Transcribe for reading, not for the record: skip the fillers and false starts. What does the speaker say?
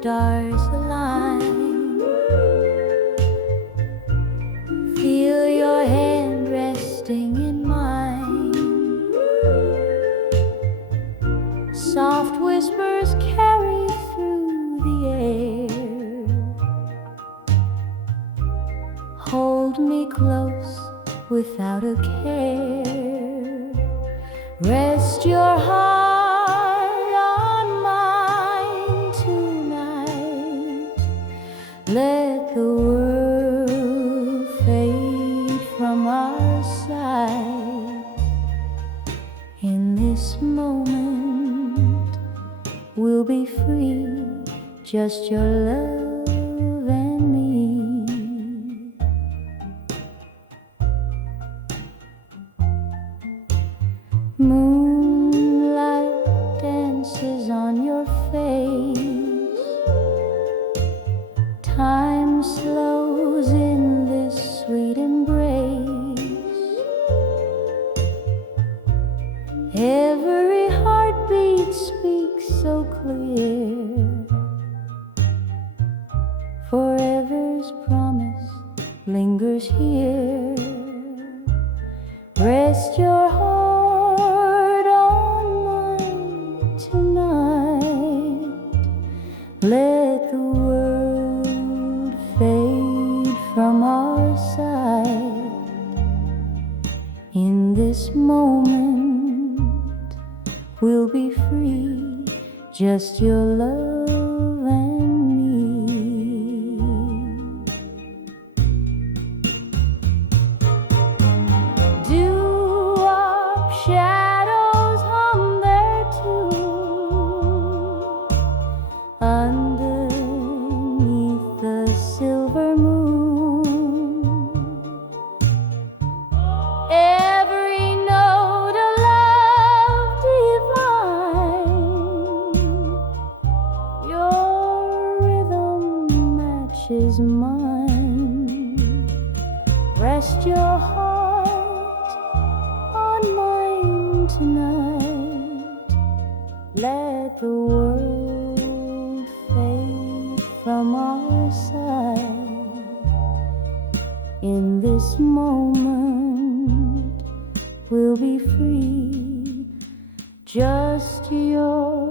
stars align. Feel your hand resting in mine. Soft whispers carry through the air. Hold me close without a care. Rest your heart on mine tonight. Let the world fade from our sight. In this moment we'll be free, just your love and me. Moonlight dances on your face. Time slows in this sweet embrace. Every heartbeat speaks so clear. Forever's promise lingers here. Rest your heart on mine tonight. Let the world fade from our sight. In this moment we'll be free, just your love and me. Doo-wop shadows hum their tune underneath the silver moon. Every note a love divine. Your rhythm matches mine. Rest your heart on mine tonight. Let the world fade from our sight. In this moment we'll be free, just your